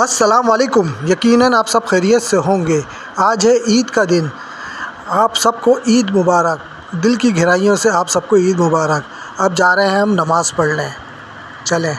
अस्सलाम वालेकुम। यकीनन आप सब खैरियत से होंगे। आज है ईद का दिन। आप सबको ईद मुबारक। दिल की गहराइयों से आप सबको ईद मुबारक। अब जा रहे हैं हम नमाज़ पढ़ने, चलें।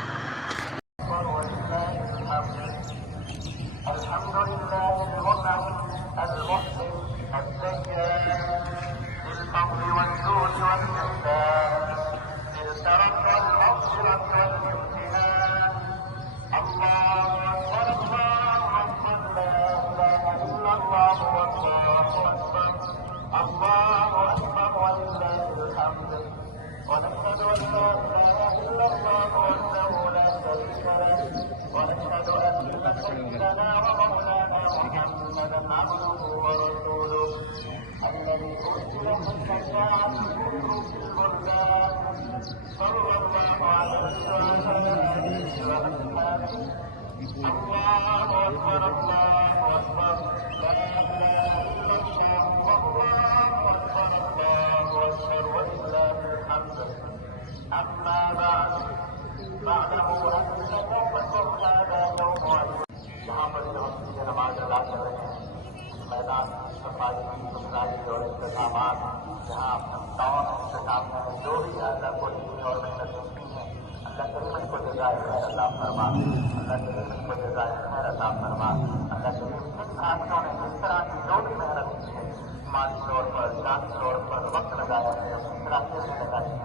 जहाँ पर जब हम नमाज अदा कर रहे हैं, मैदान सफाई सुथराई और इंतजाम जहाँ टाउन इंतजाम में जो भी अल्लाह को और मेहनत की है, अल्लाह करीम को जज़ाए खैर अता फरमा। अल्लाह करीम को जज़ाए खैर अता फरमा। अल्लाह करीम जिन साथियों ने जिस तरह की जो भी मेहनत की है, माली तौर पर, जानी तौर पर वक्त लगाया है, उस तरह से भी लगाई है,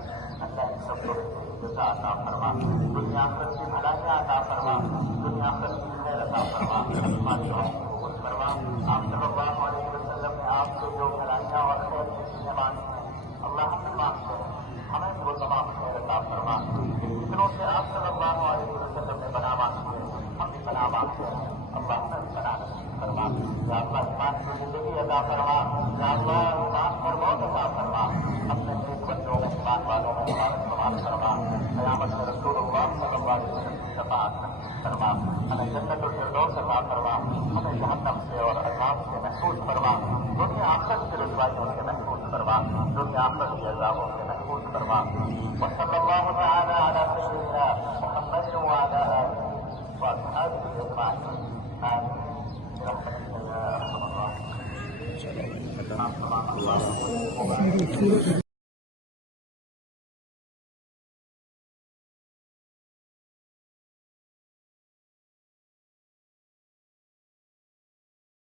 अल्लाह इन सबको जज़ा अता फरमा। दुनिया आखिरत की भलाइयाँ अता फरमा। दुनिया आखिरत की खैर अता फरमा। हमारी दुआओं को कबूल फरमा। आप सल्लल्लाहु अलैहि वसल्लम ने आपसे जो भलाइयाँ और खैर की चीजें मांगी हैं, अल्लाह हमें मांग करें, हमें वो तमाम खैर अता फरमा। जिन फिक्रों से आप सल्लल्लाहु अलैहि वसल्लम ने बना मांगी है, हम भी बना मांगते हैं, अल्लाह हमें भी बना नसीब फरमा। या अल्लाह ईमान की जिंदगी अता फरमा। या अल्लाह ईमान पर मौत अता फरमा। अपने नेक बंदों में, ईमान वालों में हमारा सवाल फरमा। क़यामत में रसूलुल्लाह सल्लल्लाहु अलैहि वसल्लम की शफ़ाअत नसीब फरमा। हमें जन्नतुल फिरदौस अता फरमा। हमें जहन्नम से और अज़ाब से महफूज फरमा। दुनिया आखिरत की रुसवाइयों से महफूज फरमा। दुनिया आखिरत के अज़ाबों से महफूज फरमा। वसल्लल्लाहु तआला अला सय्यिदिना मुहम्मद व अला आलिहि व अस्हाबिहि अजमाईन। आमीन बिरहमतिका या अरहमर राहिमीन।